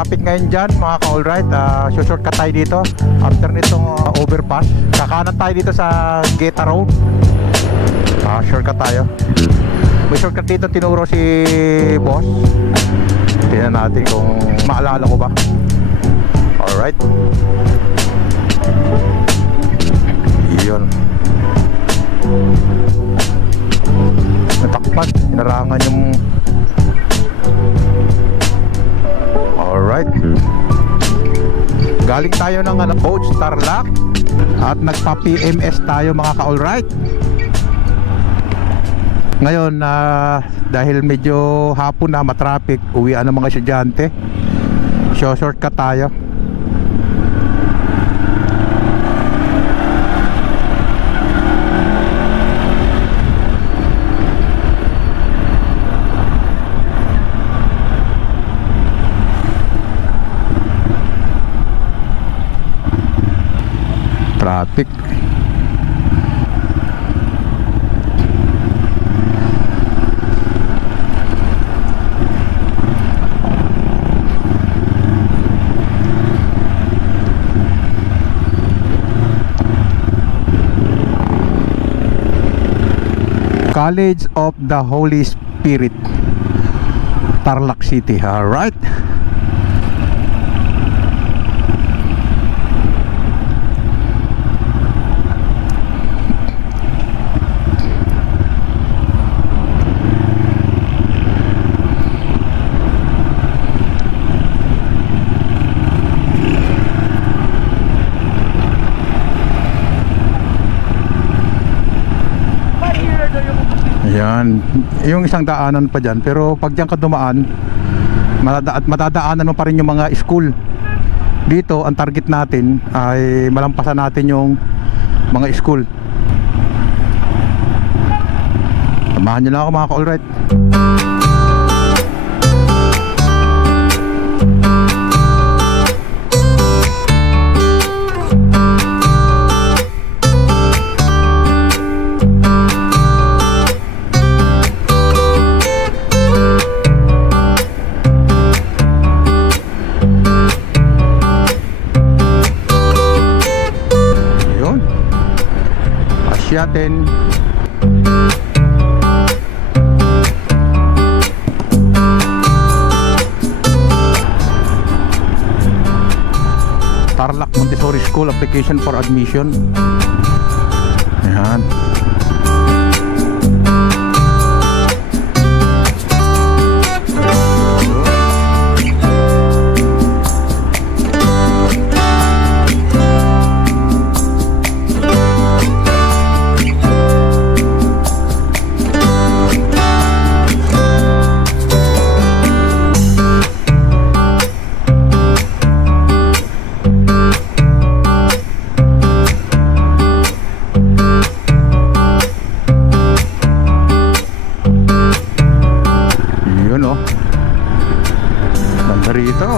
traffic ngayon dyan mga ka-alright. Shortcut tayo dito after nitong overpass. Kakanan tayo dito sa Geta Road. Shortcut tayo. May shortcut dito tinuro si boss. Tingnan natin kung maalala ko ba. Alright. Yun. Natakpan, hinarangan yung... Alright. Galing tayo ng Boats Tarlac at nagpa-PMS tayo mga ka-alright. Ngayon dahil medyo hapon na, matraffic, uwian ng mga estudyante, so shortcut tayo. Traffic. College of the Holy Spirit, Tarlac City. All right. Yan, yung isang daanan pa dyan. Pero pag dyan ka dumaan, matadaanan mo pa rin yung mga school. Dito, ang target natin ay malampasan natin yung mga school. Samahan nyo lang ako mga ka-alright. Asyatin. Tarlac Montessori School application for admission. Ayan. Rito.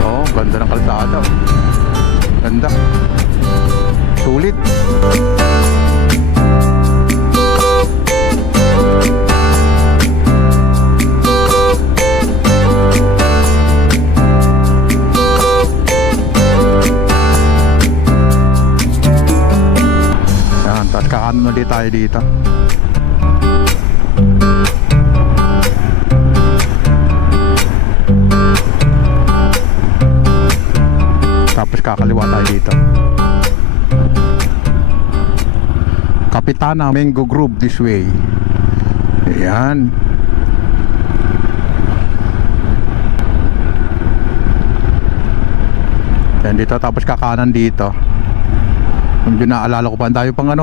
Oh, ganda ng kalsada. Ganda. Sulit. Kakaano ulit tayo dito. Tapos kakaliwa tayo dito. Kapitana Mango Grove this way. Ayan. Yan dito, tapos kakanan dito. Medyo naalala ko pa, tayo pang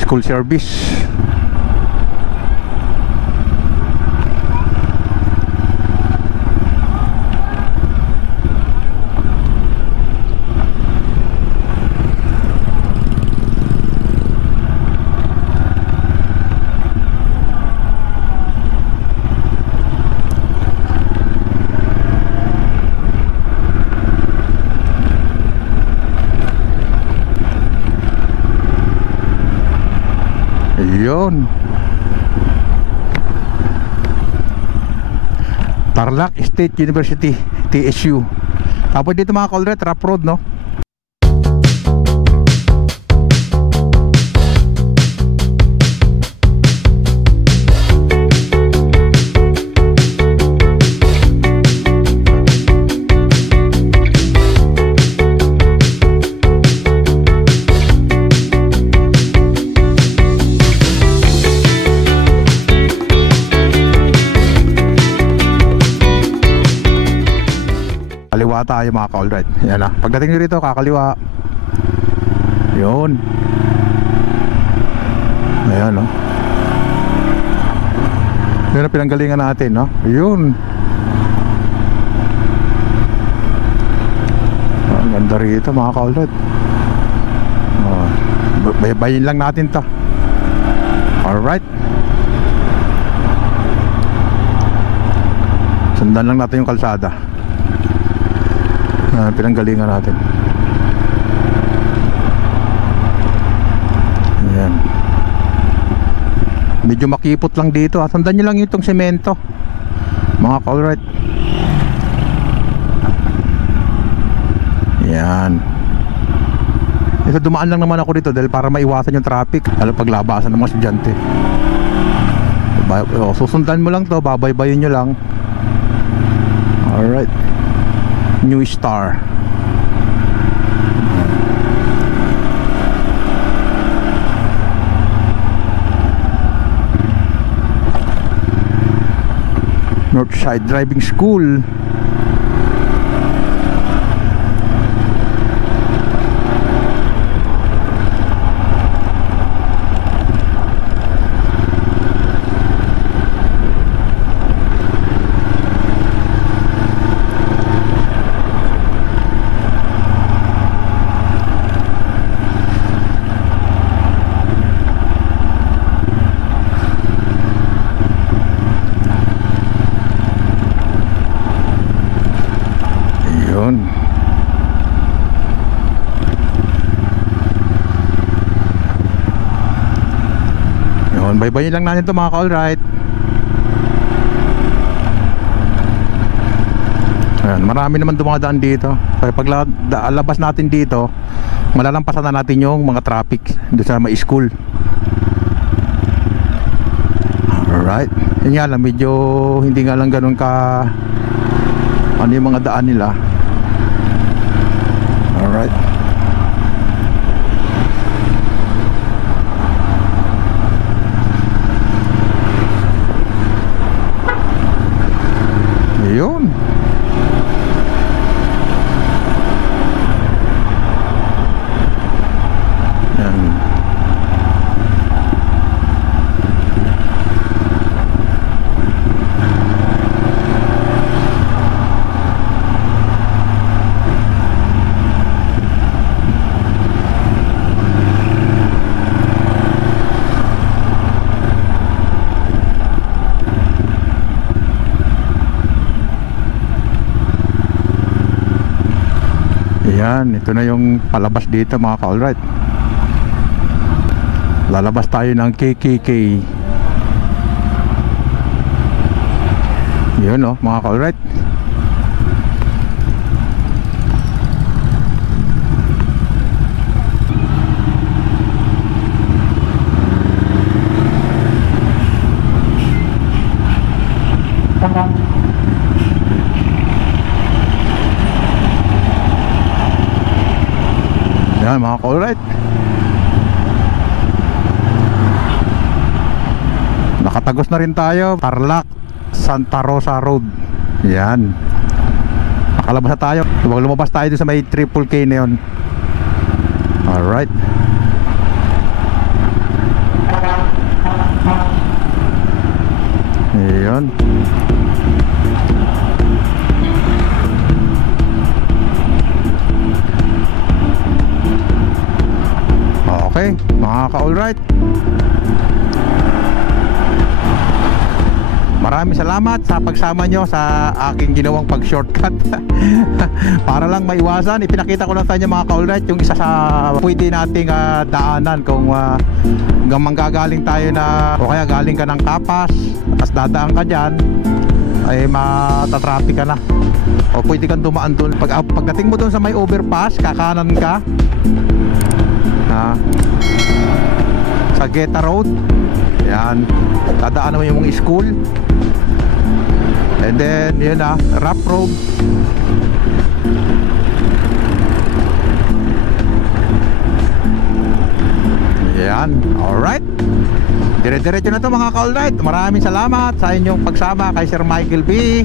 school service. Yun. Tarlac State University, TSU. Tapos dito mga ka-all-right, rough road, no? Kaliwa tayo mga ka-all-right. Yan na. Pagdating nyo rito, kakaliwa. Yun. Ayan, no? Yun ang pinanggalingan natin, no? Yun. Ang ganda rito mga ka-all-right. Bayin lang natin to. Alright. Sundan lang natin yung kalsada. Pinanggalingan natin. Ayan. Medyo makipot lang dito. Sundan nyo lang itong semento mga ka-all-right. Ayan. Ito, dumaan lang naman ako dito dahil para maiwasan yung traffic, lalo paglabasan ng mga estudyante. Susundan mo lang to, babaybayin nyo lang. Alright. New Star. Northside Driving School. Baybayin lang natin ito mga ka-all-right. Ayan, marami naman dumadaan dito. Kaya pag labas natin dito, malalampasan na natin yung mga traffic doon sa may school. Alright. Yun nga lang, medyo hindi nga lang ganun ka ano yung mga daan nila. Alright. Yun. Yan. Yan, ito na yung palabas dito mga ka-all-right. Lalabas tayo ng KKK. Yun oh, mga ka-all-right. Yan mga ka-all-right. Nakatagos na rin tayo. Tarlac Santa Rosa Road. Yan. Nakalabas na tayo. Lumabas tayo sa may Triple K na yun. Alright. Yan. Okay, mga ka-all-right. Maraming salamat sa pagsama nyo sa aking ginawang pag-shortcut. Para lang maiwasan, ipinakita ko lang sa inyo mga ka-alright yung isa sa pwede nating daanan kung manggagaling tayo na, o kaya galing ka ng Kapas tapos dadaan ka dyan, ay matatraffic ka na, o pwede kang dumaan doon. Pagdating mo doon sa may overpass, kakanan ka sa Geta Road. Yan, dadaan naman yung mga school. And then yun Rough Road. Yan, alright. Dire-diretso na to mga ka-alright. Maraming salamat sa inyong pagsama kay Sir Michael B.